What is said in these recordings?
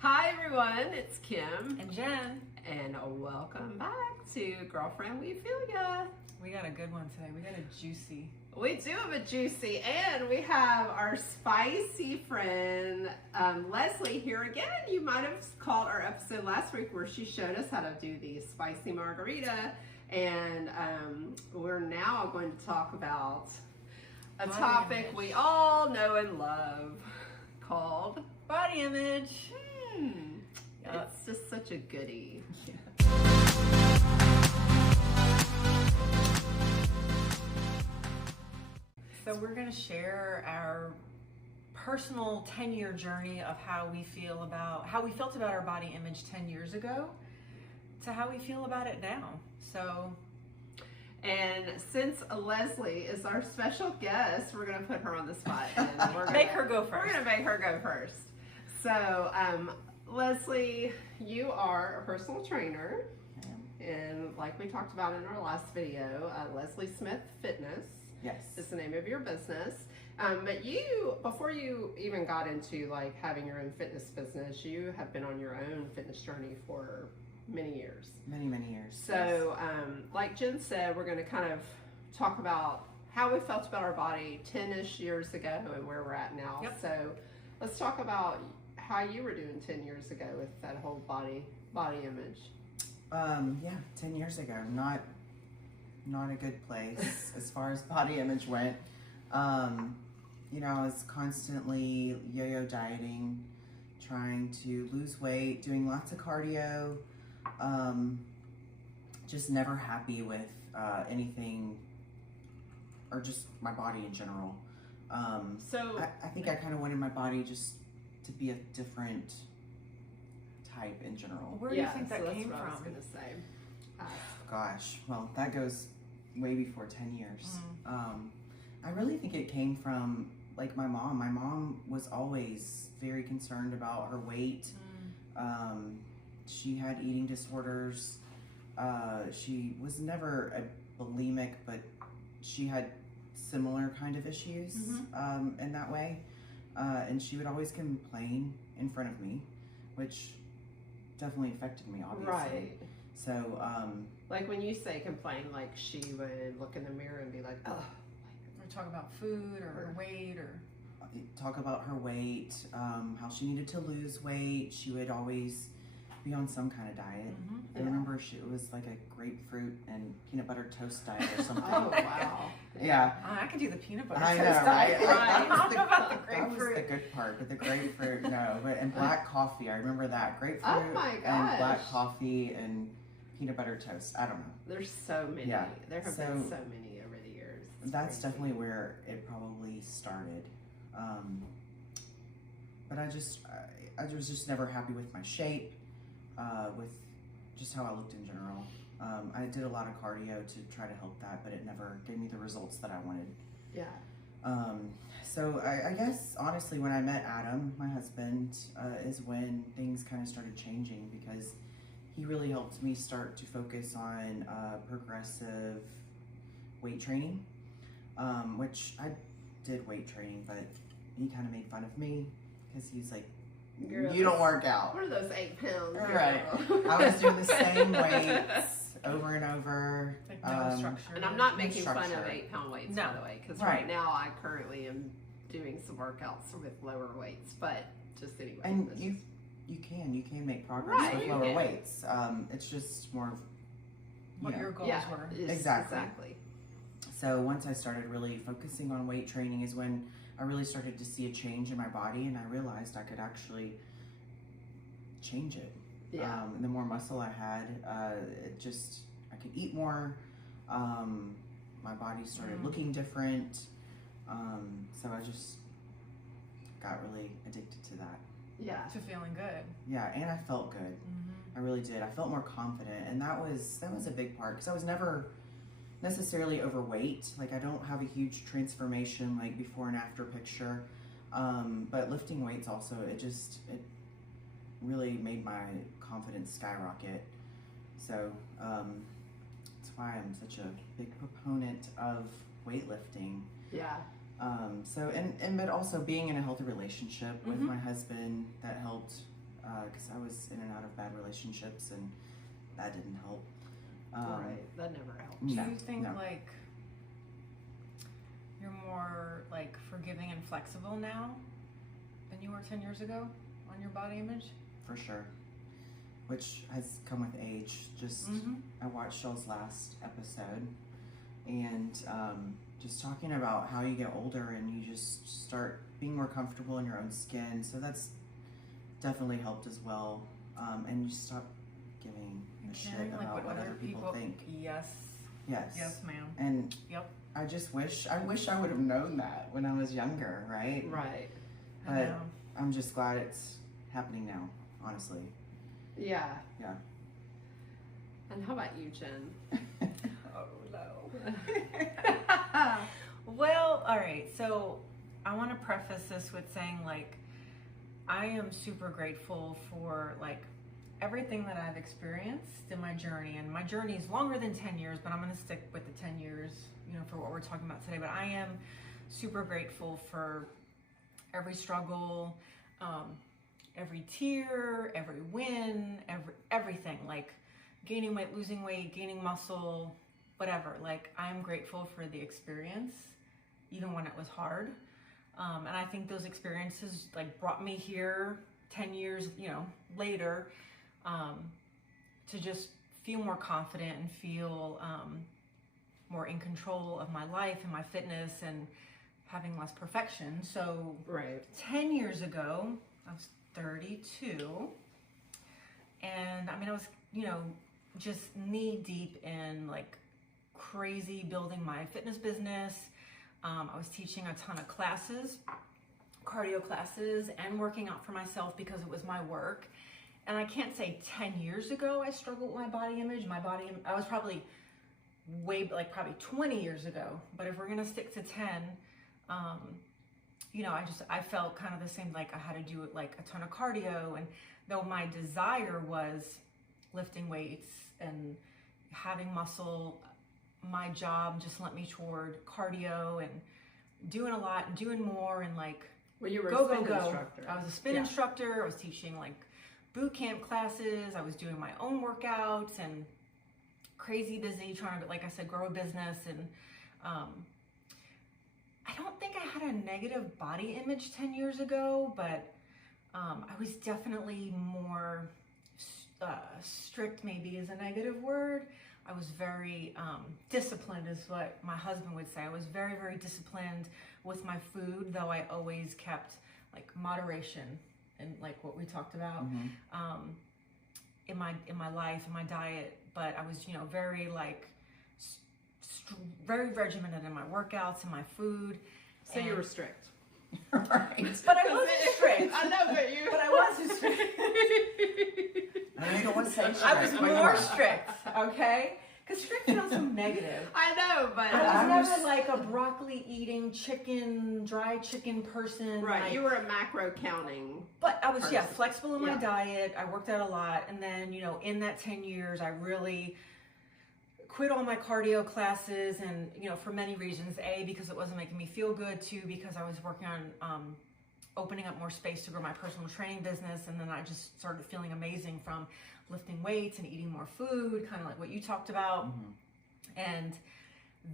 Hi everyone, it's Kim And Jen. and welcome back to Girlfriend We Feel Ya. We got a good one today. We got a juicy. We do have a juicy, and we have our spicy friend Leslie here again. You might have caught our episode last week where she showed us how to do the spicy margarita, and we're now going to talk about a Body topic image. we all know and love called Body image. It's just such a goodie. So we're going to share our personal 10-year journey of how we felt about our body image 10 years ago to how we feel about it now. So, and since Leslie is our special guest, we're going to put her on the spot. And we're gonna, Make her go first. We're going to make her go first. So, Leslie, you are a personal trainer. And like we talked about in our last video, Leslie Smith Fitness. Yes. Is the name of your business. But you, before you even got into like having your own fitness business, you have been on your own fitness journey for many years. Many years. So, like Jen said, we're going to kind of talk about how we felt about our body 10-ish years ago and where we're at now. Yep. So let's talk about how you were doing 10 years ago with that whole body image. 10 years ago, not a good place as far as body image went. I was constantly yo-yo dieting, trying to lose weight, doing lots of cardio, just never happy with anything or just my body in general. So I think I kind of wanted my body just to be a different type in general. Where do you think that that's came what from? I was going to say. Gosh, well, that goes way before 10 years. I really think it came from like my mom. My mom was always very concerned about her weight. She had eating disorders. She was never a bulimic, but she had similar kind of issues in that way. And she would always complain in front of me, which definitely affected me, obviously. Right. So, like when you say complain, like she would look in the mirror and be like, oh. Or talk about food or her weight or... talk about her weight, how she needed to lose weight. She would always be on some kind of diet. I remember it was like a grapefruit and peanut butter toast diet or something. Oh, wow. Yeah. I could do the peanut butter I know, toast right? diet. I don't know about the That was grapefruit. the good part, but the grapefruit, no. And black coffee, I remember that. Grapefruit Oh my and gosh. black coffee and peanut butter toast. I don't know. There's so many. Yeah. There have been so many over the years. It's That's crazy. definitely where it probably started. But I was just never happy with my shape, with just how I looked in general. I did a lot of cardio to try to help that, but it never gave me the results that I wanted. Yeah. So I guess, honestly, when I met Adam, my husband, is when things kind of started changing, because he really helped me start to focus on progressive weight training, which I did weight training, but he kind of made fun of me because he's like, you don't work out. What are those 8 pounds? Right. I was doing the same weights over and over. Like no structure. And I'm not No making fun of structure. 8-pound weights, No. by the way, because Right. right now I currently am doing some workouts with lower weights, but just anyway. And that's you can make progress Right, with you lower can. weights. It's just more of, What know. your goals yeah, were. exactly. So once I started really focusing on weight training is when I really started to see a change in my body, and I realized I could actually change it. Yeah. And the more muscle I had, I could eat more. My body started looking different. So I just got really addicted to that. Yeah. To feeling good. Yeah, and I felt good. I really did. I felt more confident, and that was a big part, because I was never necessarily overweight. Like, I don't have a huge transformation like before and after picture, but lifting weights also, it really made my confidence skyrocket. So that's why I'm such a big proponent of weightlifting. Yeah. But also being in a healthy relationship with my husband, that helped because I was in and out of bad relationships, and that didn't help. Right, that never helps. Do you think like you're more like forgiving and flexible now than you were 10 years ago on your body image? For sure. Which has come with age. Just, I watched y'all's last episode, and just talking about how you get older and you just start being more comfortable in your own skin. So that's definitely helped as well. And you stop giving a shit about what other people think. Yes. Yes. Yes, ma'am. And yep. I wish I would have known that when I was younger, right? Right. But I'm just glad it's happening now, honestly. Yeah. Yeah. And how about you, Jen? Oh, no. Well, all right. So I want to preface this with saying, like, I am super grateful for, like, everything that I've experienced in my journey. And my journey is longer than 10 years, but I'm going to stick with the 10 years, you know, for what we're talking about today. But I am super grateful for every struggle, every tear, every win, everything, like gaining weight, losing weight, gaining muscle, whatever. Like, I'm grateful for the experience, even when it was hard. And I think those experiences like brought me here 10 years, you know, later, to just feel more confident and feel more in control of my life and my fitness and having less perfection. So 10 years ago, I was 32, and I mean, I was, you know, just knee deep in like crazy building my fitness business. I was teaching a ton of classes, cardio classes, and working out for myself because it was my work. And I can't say 10 years ago I struggled with my body image. I was probably probably 20 years ago. But if we're gonna stick to 10, you know, I felt kind of the same, like I had to do like a ton of cardio. And though my desire was lifting weights and having muscle, my job just lent me toward cardio and doing a lot and doing more and like well, you were go, a spin go, go. instructor. I was a spin instructor. I was teaching like boot camp classes. I was doing my own workouts and crazy busy trying to, like I said, grow a business. And I don't think I had a negative body image 10 years ago, but I was definitely more strict, maybe is a negative word. I was very disciplined is what my husband would say. I was very, very disciplined with my food, though I always kept like moderation and like what we talked about in my life, in my diet. But I was, you know, very like very regimented in my workouts and my food. So you were strict. Right. But I wasn't strict. I know, but I wasn't strict. I know you don't want to say strict. I was more strict, okay? Because strict sounds so negative. I know, but I was never like a broccoli eating chicken, dry chicken person. Right, like, you were a macro counting. But I was, person. Flexible in my diet. I worked out a lot. And then, you know, in that 10 years, I really quit all my cardio classes, and, you know, for many reasons. A, because it wasn't making me feel good. Two, because I was working on opening up more space to grow my personal training business. And then I just started feeling amazing from lifting weights and eating more food, kind of like what you talked about. And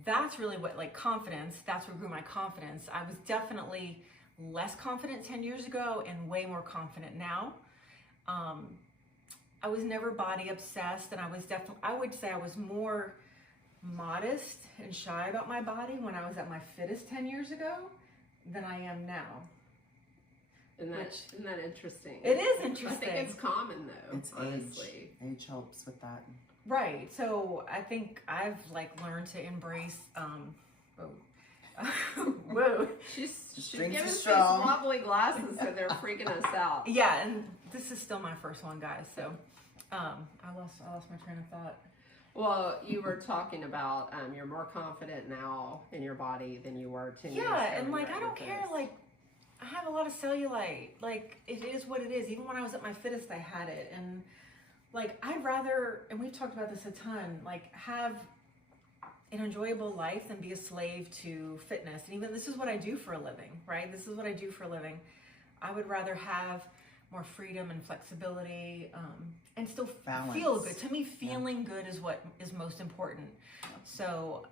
that's really what, like, confidence, that's what grew my confidence. I was definitely less confident 10 years ago and way more confident now. I was never body obsessed, and I would say I was more modest and shy about my body when I was at my fittest 10 years ago than I am now. Isn't that interesting? It is interesting. I think it's common though. It's honestly. Age helps with that. Right. So I think I've like learned to embrace. Whoa. She's Drinks giving are us these strong. wobbly glasses, so they're freaking us out. Yeah, and this is still my first one, guys. So I lost my train of thought. Well, you were talking about you're more confident now in your body than you were 10 years ago. Yeah, and like I don't care. Like I have a lot of cellulite. Like it is what it is. Even when I was at my fittest, I had it, and like I'd rather. And we've talked about this a ton. Like have an enjoyable life than be a slave to fitness. And even this is what I do for a living, right? This is what I do for a living. I would rather have more freedom and flexibility, and still Balance. feel good. To me, feeling good is what is most important. So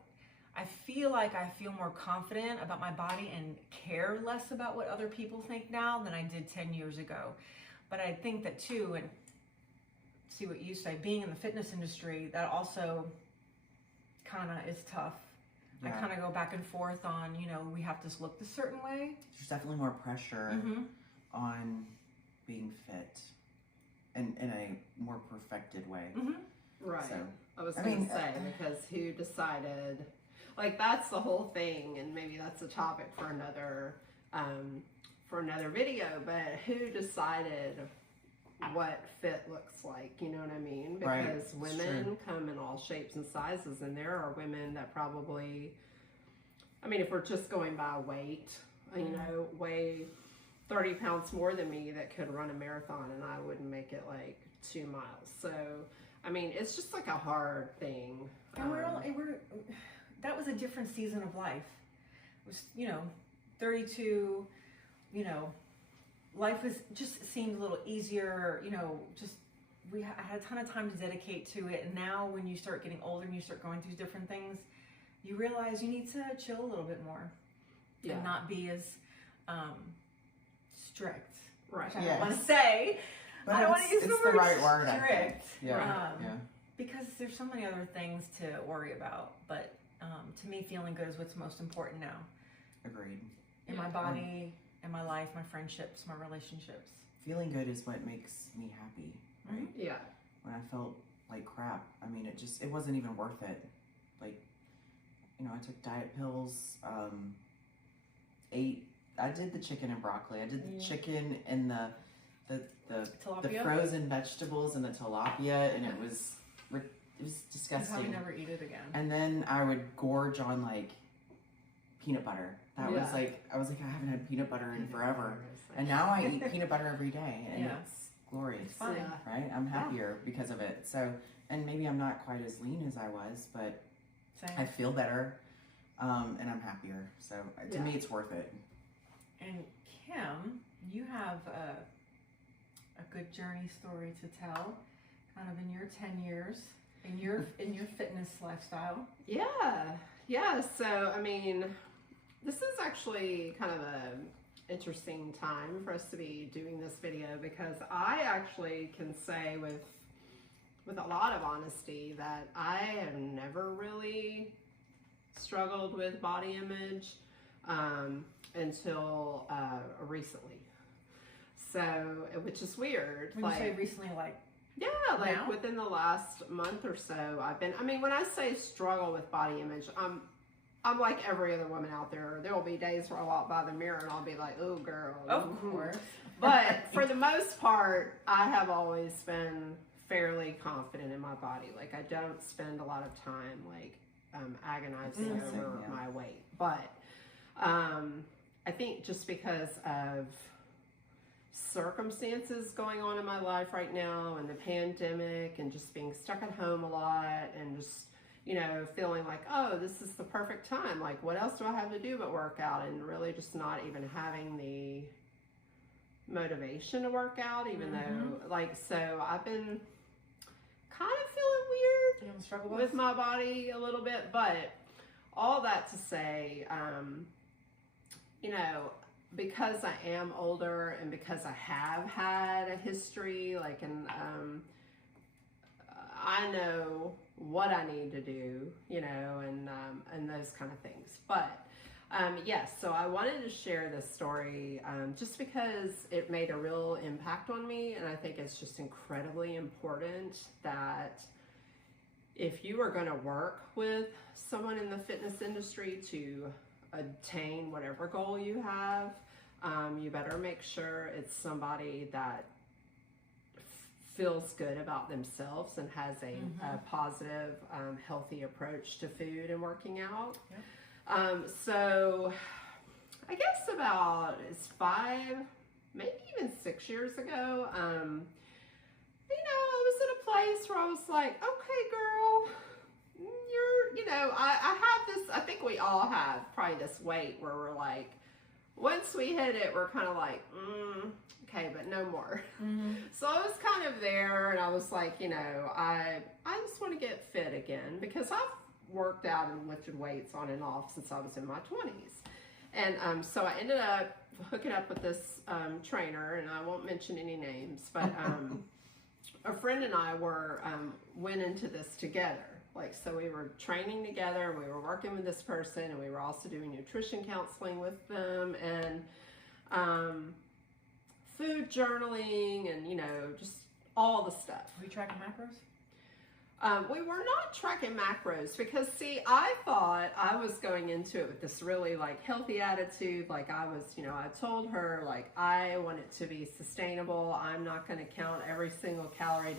I feel like I feel more confident about my body and care less about what other people think now than I did 10 years ago. But I think that too, and see what you say, being in the fitness industry, that also kind of is tough. I kind of go back and forth on, you know, we have to look a certain way. There's definitely more pressure on being fit and in a more perfected way. Right. So, I was going to say, because who decided, like, that's the whole thing, and maybe that's a topic for another video, but who decided what fit looks like, you know what I mean? Because women come in all shapes and sizes, and there are women that probably, I mean, if we're just going by weight, you know, weigh 30 pounds more than me that could run a marathon, and I wouldn't make it like 2 miles. So, I mean, it's just like a hard thing. And that was a different season of life. It was, you know, 32, you know, life just seemed a little easier, you know, I had a ton of time to dedicate to it. And now when you start getting older and you start going through different things, you realize you need to chill a little bit more and not be as strict. Right. I don't want to say. But I don't want to use the right word, I think. Strict. Yeah. Because there's so many other things to worry about. But to me, feeling good is what's most important now. Agreed. In my body, in my life, my friendships, my relationships. Feeling good is what makes me happy, right? Yeah. When I felt like crap, I mean, it wasn't even worth it. Like, you know, I took diet pills, I did the chicken and broccoli. I did the chicken and the frozen vegetables and the tilapia, and it was disgusting. You probably never eat it again. And then I would gorge on like peanut butter. That was like, I was like, I haven't had peanut butter in forever. And now I eat peanut butter every day, and it's glorious. It's fine. Right? I'm happier because of it. So, and maybe I'm not quite as lean as I was, but I feel better, and I'm happier. So to me, it's worth it. And Kim, you have a good journey story to tell, kind of in your 10 years, in your fitness lifestyle. Yeah. So, I mean, this is actually kind of an interesting time for us to be doing this video, because I actually can say with a lot of honesty that I have never really struggled with body image until recently. So, which is weird. When you say recently, like now? Within the last month or so, I mean, when I say struggle with body image, I'm like every other woman out there. There will be days where I walk by the mirror and I'll be like, oh girl. Of course. But for the most part, I have always been fairly confident in my body. Like, I don't spend a lot of time like agonizing over my weight. But I think just because of circumstances going on in my life right now, and the pandemic, and just being stuck at home a lot, and just, you know, feeling like, oh, this is the perfect time. Like, what else do I have to do but work out? And really just not even having the motivation to work out, even though, like, so I've been kind of feeling weird with my body a little bit. But all that to say, you know, because I am older, and because I have had a history, like, and I know what I need to do, you know, and those kind of things. But yes, so I wanted to share this story just because it made a real impact on me, and I think it's just incredibly important that if you are going to work with someone in the fitness industry to attain whatever goal you have, you better make sure it's somebody that feels good about themselves and has a positive, healthy approach to food and working out. So I guess about 5, maybe even 6 years ago, you know, I was at a place where I was like, okay, girl, you know, I have this, I think we all have probably this weight where we're like, once we hit it, we're kind of like, okay, but no more. So I was kind of there, and I was like, you know, I just want to get fit again, because I've worked out and lifted weights on and off since I was in my 20s. And so I ended up hooking up with this trainer, and I won't mention any names, but a friend and I went into this together. Like, so we were training together, and we were working with this person, and we were also doing nutrition counseling with them, and food journaling, and, you know, just all the stuff. Were you tracking macros? We were not tracking macros, because, see, I thought I was going into it with this really, like, healthy attitude. Like, I was, you know, I told her, like, I want it to be sustainable. I'm not going to count every single calorie,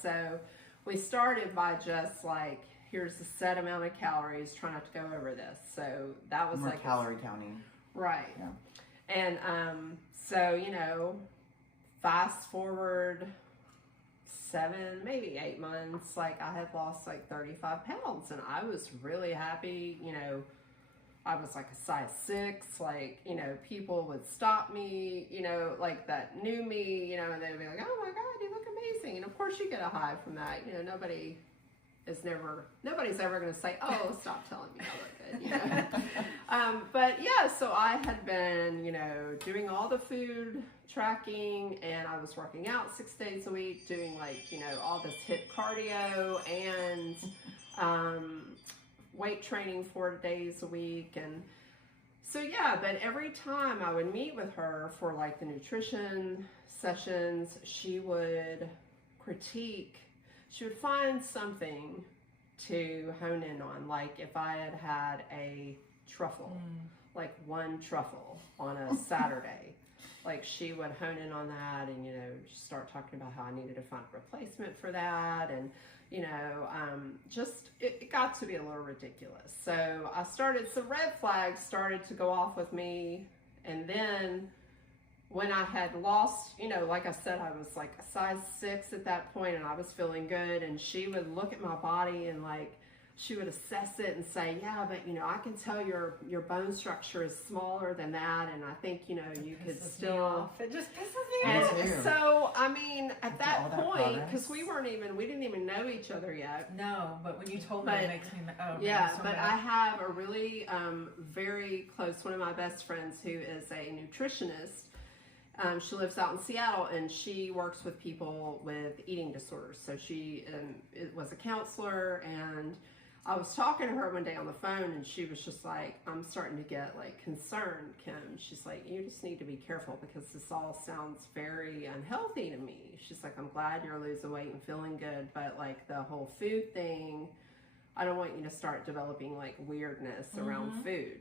So we started by just, like, here's a set amount of calories, try not to go over this. So that was More like calorie counting. Right. Yeah. And so, you know, fast forward 7, maybe 8 months, like, I had lost like 35 pounds, and I was really happy. You know, I was like a size 6, like, you know, people would stop me, you know, like, that knew me, you know, and they'd be like, oh my God, you look amazing. And of course you get a high from that. You know, nobody's ever going to say, oh, stop telling me I look good, you know. But yeah, so I had been, you know, doing all the food tracking, and I was working out 6 days a week, doing, like, you know, all this HIIT cardio and weight training 4 days a week. And so, yeah, but every time I would meet with her for, like, the nutrition sessions, she would find something to hone in on. Like, if I had a truffle, like one truffle on a Saturday, like, she would hone in on that, and, you know, start talking about how I needed to find a replacement for that. And, you know, just, it got to be a little ridiculous. So I started, some red flags started to go off with me. And then when I had lost, you know, like I said, I was like a size 6 at that point, and I was feeling good. And she would look at my body, and, like, she would assess it and say, yeah, but, you know, I can tell your bone structure is smaller than that, and I think, you know, you could still. It just pisses me off. And so, I mean, at that point, because we didn't even know each other yet. No, but when you told me, it makes me, yeah, so but I have a really very close, one of my best friends who is a nutritionist. She lives out in Seattle, and she works with people with eating disorders. So she was a counselor, and I was talking to her one day on the phone, and she was just like, I'm starting to get, like, concerned, Kim. She's like, you just need to be careful, because this all sounds very unhealthy to me. She's like, I'm glad you're losing weight and feeling good, but, like, the whole food thing, I don't want you to start developing, like, weirdness around food.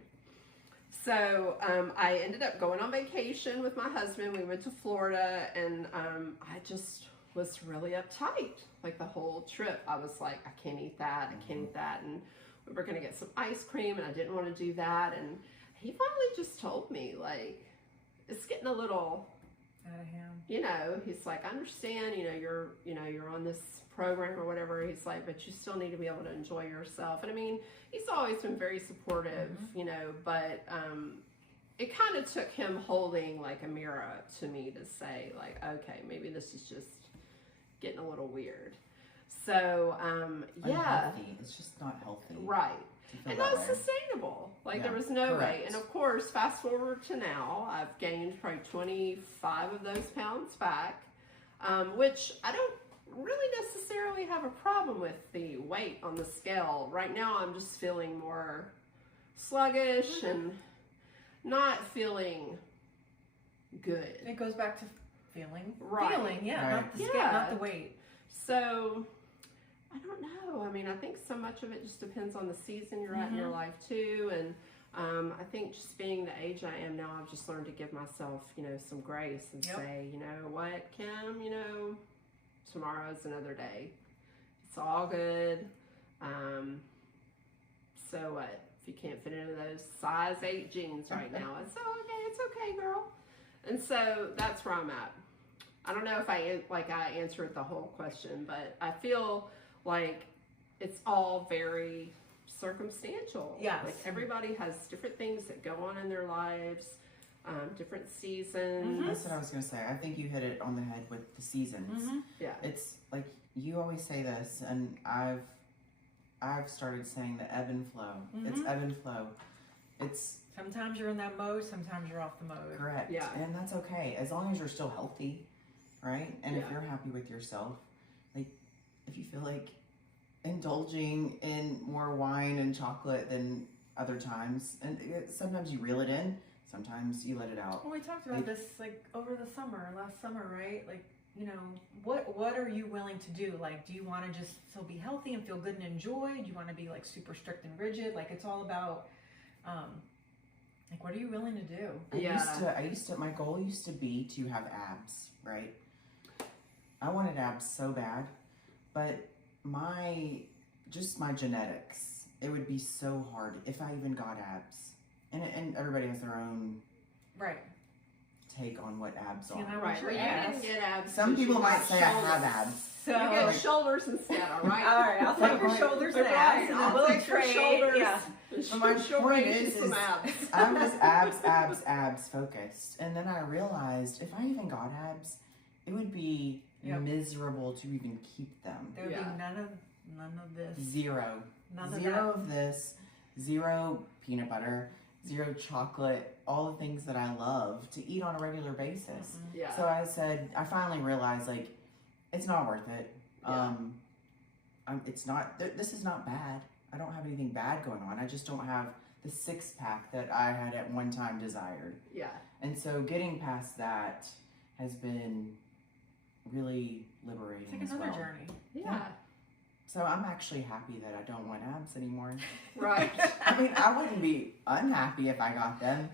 So I ended up going on vacation with my husband. We went to Florida, and I just was really uptight. Like, the whole trip, I was like, I can't eat that, I can't eat that. And we were going to get some ice cream, and I didn't want to do that. And he finally just told me, like, it's getting a little out of hand. You know, he's like, I understand, you're on this program or whatever. He's like, but you still need to be able to enjoy yourself. And I mean, he's always been very supportive, but it kind of took him holding like a mirror up to me to say, like, okay, maybe this is just getting a little weird. So, Unhealthy. It's just not healthy. Right. And not sustainable. Like, there was no way. And of course, fast forward to now, I've gained probably 25 of those pounds back, which I don't really necessarily have a problem with the weight on the scale. Right now, I'm just feeling more sluggish and not feeling good. It goes back to feeling. Right. Feeling, not the scale, not the weight. So, I don't know. I mean, I think so much of it just depends on the season you're at in your life too. And I think just being the age I am now, I've just learned to give myself, some grace and say, you know what, Kim, tomorrow's another day. It's all good. So what? If you can't fit into those size 8 jeans right now, it's okay, girl. And so that's where I'm at. I don't know if I answered the whole question, but I feel like it's all very circumstantial. Yes. Like, everybody has different things that go on in their lives. different seasons. That's what I was going to say. I think you hit it on the head with the seasons. Yeah. It's like you always say this, and I've started saying the ebb and flow. It's ebb and flow. It's sometimes you're in that mode, sometimes you're off the mode. correct. Yeah. And that's okay as long as you're still healthy, right? And if Yeah. you're happy with yourself, like if you feel like indulging in more wine and chocolate than other times, and sometimes you reel it in, sometimes you let it out. Well, we talked about this like over the summer, last summer, right? Like, you know, what are you willing to do? Like, do you want to just still be healthy and feel good and enjoy? Do you want to be like super strict and rigid? Like, it's all about, like, what are you willing to do? I used to, my goal used to be to have abs, right? I wanted abs so bad, but my genetics, it would be so hard if I even got abs. And everybody has their own Right. take on what abs You know, are. Right. Well, you didn't get abs. Some because people you might got say I shoulders. have abs. So, You get shoulders instead, all right? all right, I'll take your shoulders and abs, and then I'll we'll take your trade. shoulders. Yeah. But my She'll point raise you is some abs. I'm just abs focused. And then I realized if I even got abs, it would be miserable to even keep them. There would Yeah. be none of this. Zero. None of Zero that. of this. Zero peanut butter. Zero chocolate. All the things that I love to eat on a regular basis. Yeah. So I finally realized, like, it's not worth it. Yeah. It's not, this is not bad. I don't have anything bad going on. I just don't have the six pack that I had at one time desired. Yeah. And so getting past that has been really liberating It's like as another well. journey. Yeah. So I'm actually happy that I don't want abs anymore. Right. I mean, I wouldn't be unhappy if I got them.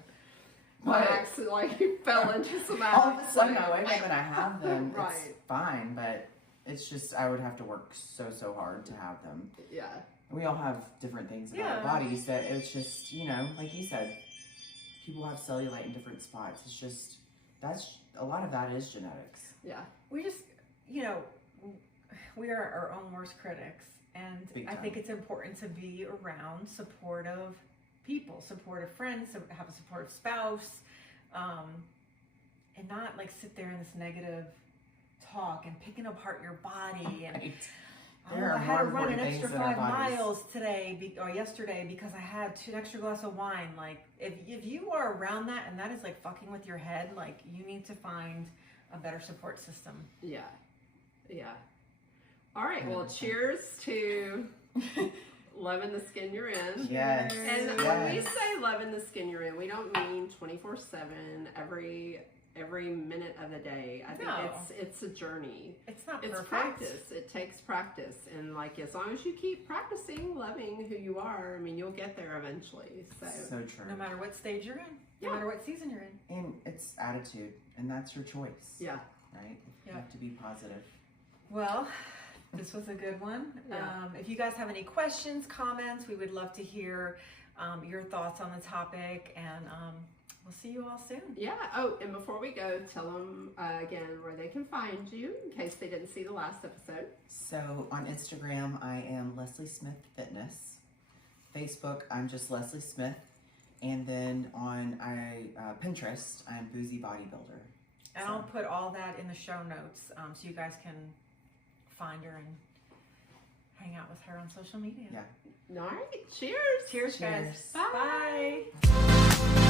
By But accident, like you fell into some abs. all of a sudden I wake up and I have them. It's Right. fine, but it's just I would have to work so hard to have them. Yeah. We all have different things about our Yeah. bodies that it's just, you know, like you said, people have cellulite in different spots. It's just, a lot of that is genetics. Yeah. We just, you know, we are our own worst critics, and Big I time. think it's important to be around supportive people, supportive friends, have a supportive spouse, and not like sit there in this negative talk and picking apart your body and Right. oh, There are I had to more run an important extra things in our 5 bodies. miles today or yesterday because I had an extra glass of wine. Like if you are around that and that is like fucking with your head, like you need to find a better support system. Yeah. Yeah. All right. Well, cheers to loving the skin you're in. Yes. And yes. when we say loving the skin you're in, we don't mean 24/7 every minute of the day. I think No. it's a journey. It's not It's perfect. practice. It takes practice, and like as long as you keep practicing loving who you are, I mean, you'll get there eventually. So So true. No matter what stage you're in, Yeah. no matter what season you're in. And it's attitude, and that's your choice. yeah, Right? You Yeah. have to be positive. Well, this was a good one. Yeah. If you guys have any questions, comments, we would love to hear your thoughts on the topic, and we'll see you all soon. yeah. Oh, and before we go, tell them again where they can find you in case they didn't see the last episode. So on Instagram, I am Leslie Smith Fitness. Facebook, I'm just Leslie Smith. And then on Pinterest, I'm Boozy Bodybuilder. And I'll put all that in the show notes so you guys can find her and hang out with her on social media. Yeah. All right. Cheers. Cheers, guys. Cheers. Bye. Bye.